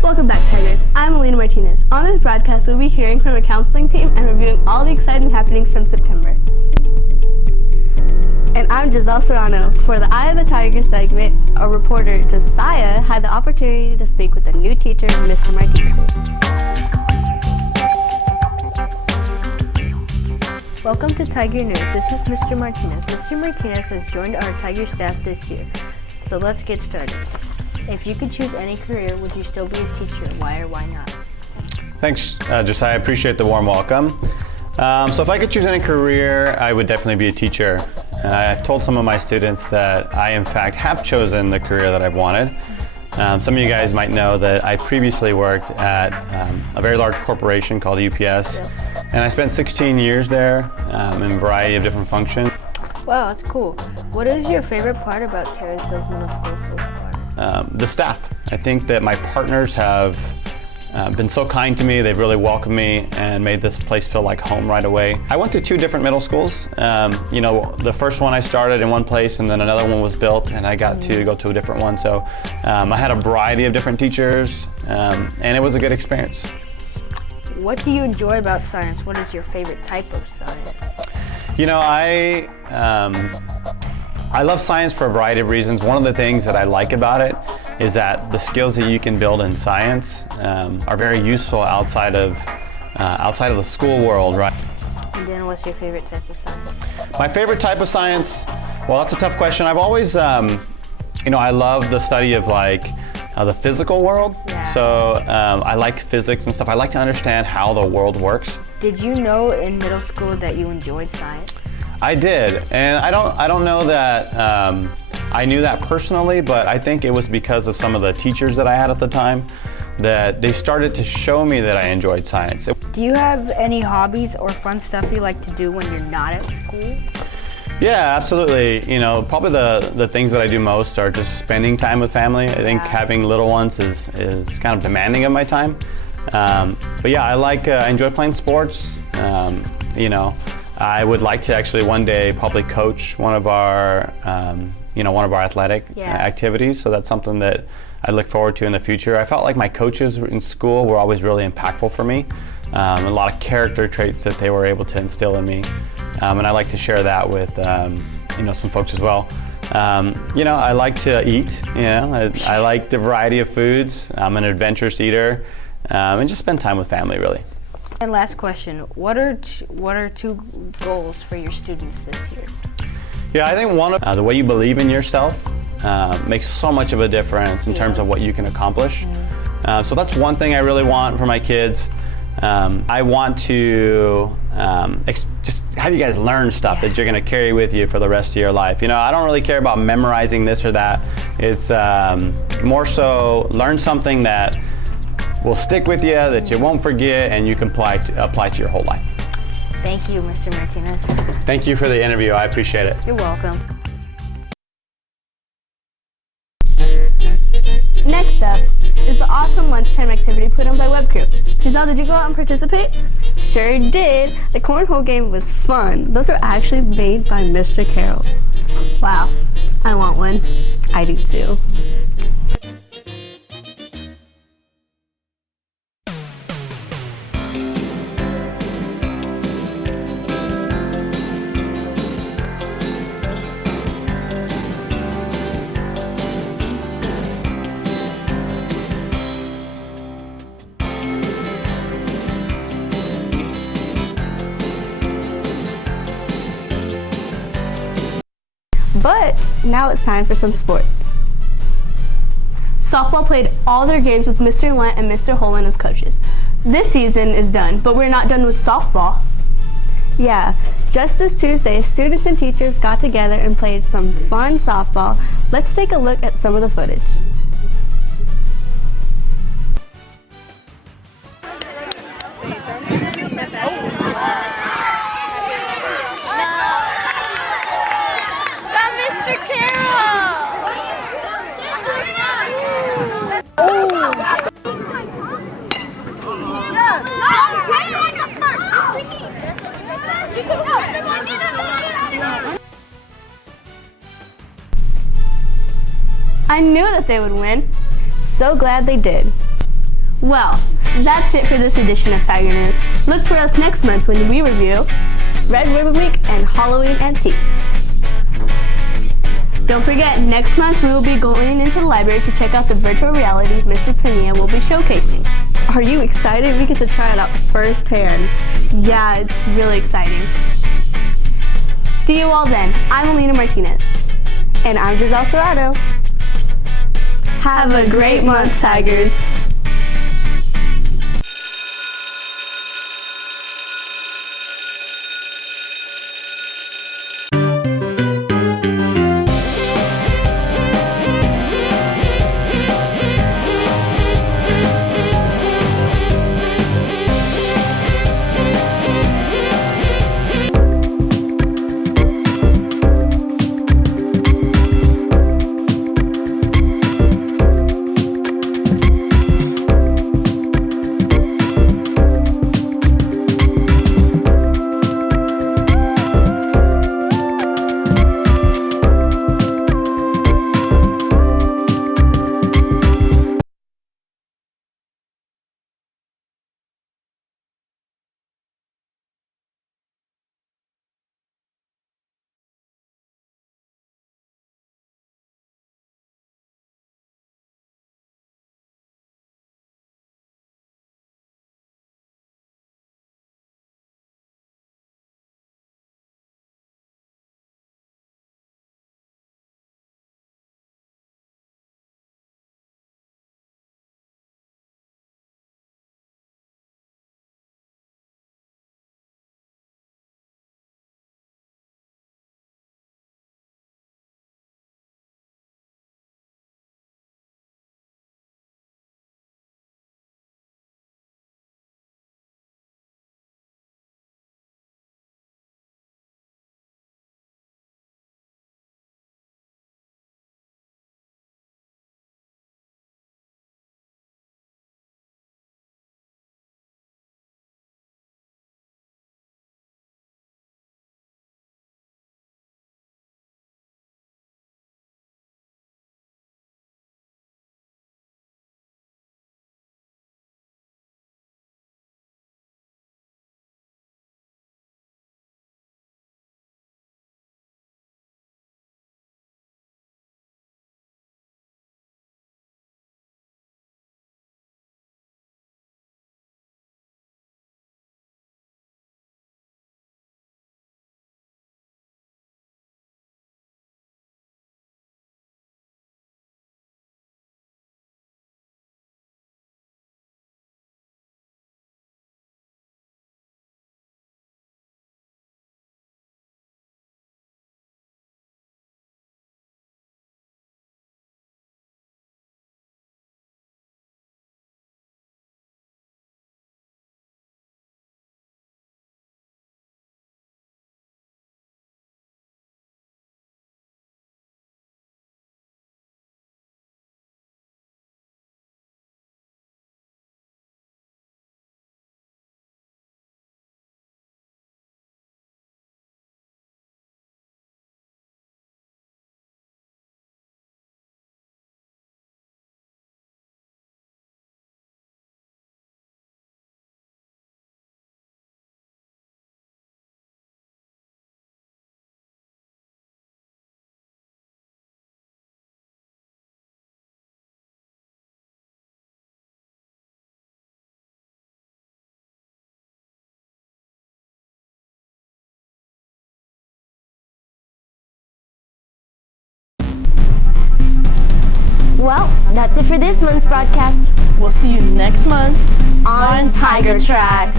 Welcome back, Tigers. I'm Alina Martinez. On this broadcast, we'll be hearing from a counseling team and reviewing all the exciting happenings from September. And I'm Giselle Serrano. For the Eye of the Tiger segment, our reporter Josiah had the opportunity to speak with a new teacher, Mr. Martinez. Welcome to Tiger News. This is Mr. Martinez. Mr. Martinez has joined our Tiger staff this year. So let's get started. If you could choose any career, would you still be a teacher? Why or why not? Thanks, Josiah. I appreciate the warm welcome. So if I could choose any career, I would definitely be a teacher. I've told some of my students that I, in fact, have chosen the career that I've wanted. Some of you guys might know that I previously worked at a very large corporation called UPS, and I spent 16 years there in a variety of different functions. Wow, that's cool. What is your favorite part about Carriesville Middle School so far? The staff. I think that my partners have been so kind to me. They've really welcomed me and made this place feel like home right away. I went to 2 different middle schools. The first one I started in one place, and then another one was built, and I got to go to a different one. So I had a variety of different teachers, and it was a good experience. What do you enjoy about science? What is your favorite type of science? I love science for a variety of reasons. One of the things that I like about it is that the skills that you can build in science are very useful outside of the school world, right? And then what's your favorite type of science? My favorite type of science? Well, that's a tough question. I've always, I love the study of the physical world. Yeah. So I like physics and stuff. I like to understand how the world works. Did you know in middle school that you enjoyed science? I did, and I don't know that I knew that personally, but I think it was because of some of the teachers that I had at the time that they started to show me that I enjoyed science. Do you have any hobbies or fun stuff you like to do when you're not at school? Yeah, absolutely. Probably the things that I do most are just spending time with family. I think having little ones is kind of demanding of my time. But yeah, I enjoy playing sports. I would like to actually one day probably coach one of our athletic activities. So that's something that I look forward to in the future. I felt like my coaches in school were always really impactful for me. A lot of character traits that they were able to instill in me. And I like to share that with some folks as well. I like to eat. I like the variety of foods. I'm an adventurous eater, and just spend time with family, really. And last question, what are 2 goals for your students this year? Yeah, I think one of the way you believe in yourself makes so much of a difference in terms of what you can accomplish. So that's one thing I really want for my kids. I want to just have you guys learn stuff that you're going to carry with you for the rest of your life. I don't really care about memorizing this or that. It's more so learn something that will stick with you, that you won't forget, and you can apply to your whole life. Thank you, Mr. Martinez. Thank you for the interview. I appreciate it. You're welcome. Next up is the awesome lunchtime activity put on by Web Crew. Giselle, did you go out and participate? Sure did. The Cornhole game was fun. Those are actually made by Mr. Carroll. Wow, I want one. I do too. But now it's time for some sports. Softball played all their games with Mr. Lent and Mr. Holland as coaches. This season is done, but we're not done with softball. Yeah, just this Tuesday, students and teachers got together and played some fun softball. Let's take a look at some of the footage. I knew that they would win. So glad they did. Well, that's it for this edition of Tiger News. Look for us next month when we review Red Ribbon Week and Halloween antiques. Don't forget, next month we will be going into the library to check out the virtual reality Mr. Pena will be showcasing. Are you excited? We get to try it out firsthand. Yeah, it's really exciting. See you all then. I'm Alina Martinez. And I'm Giselle Serrato. Have a great month, Tigers. Well, that's it for this month's broadcast. We'll see you next month on Tiger Tracks.